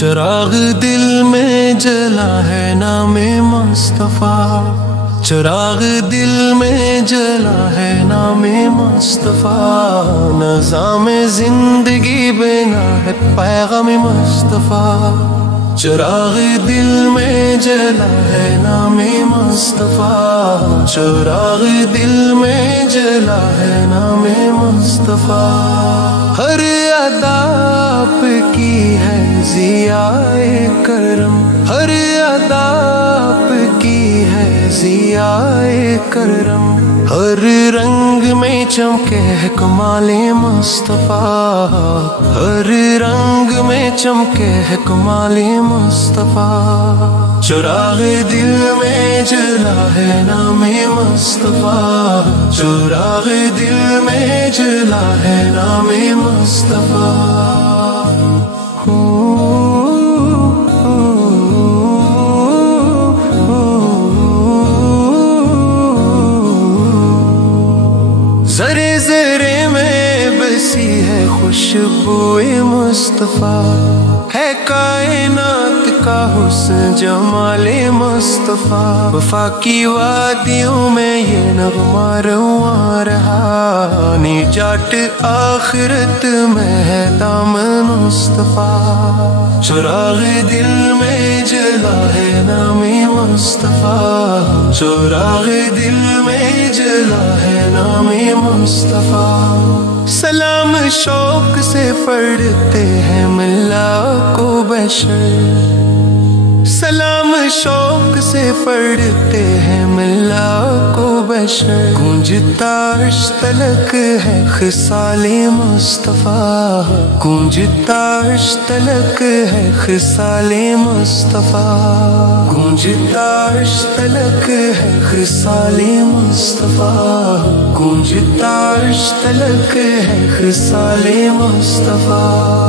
چراغ دل میں جلا ہے نام مصطفیٰ، چراغ دل میں جلا ہے نام مصطفیٰ، نظام زندگی بنا ہے پیغام مصطفیٰ، چراغ دل میں جلا ہے نام مصطفیٰ، چراغ دل میں جلا ہے نام مصطفیٰ، ہر ادا آپ کی ہے ضیائے کرم، ہر ادا آپ کی ہے ضیائے کرم، ہر رنگ میں چمکے ہے کمال مصطفیٰ، ہر رنگ میں چمکے ہے کمال مصطفیٰ، چراغ دل میں جلا ہے نام مصطفیٰ، چراغ دل میں جلا ہے نام مصطفیٰ۔ ذرے ذرے میں بسی ہے خوشبوئے مصطفیٰ، ہے کائنات کا حسن جمال مصطفیٰ، وفا کی وادیوں میں یہ نغمہ رواں رہا، نجات آخرت میں ہے دامن مصطفیٰ، چراغ دل میں جلا ہے نام مصطفیٰ، چراغ دل میں جلا ہے نام مصطفیٰ، سلام شوق سے پڑھتے ہیں ملا کو بشر، سلام شوق سے پڑھتے ہیں ملا کو بشر، گونجتا عرش تلک ہے خصال مصطفیٰ، گونجتا عرش تلک ہے خصال مصطفیٰ، گونجتا عرش تلک ہے خصال مصطفیٰ، گونجتا عرش تلک ہے خصال مصطفیٰ۔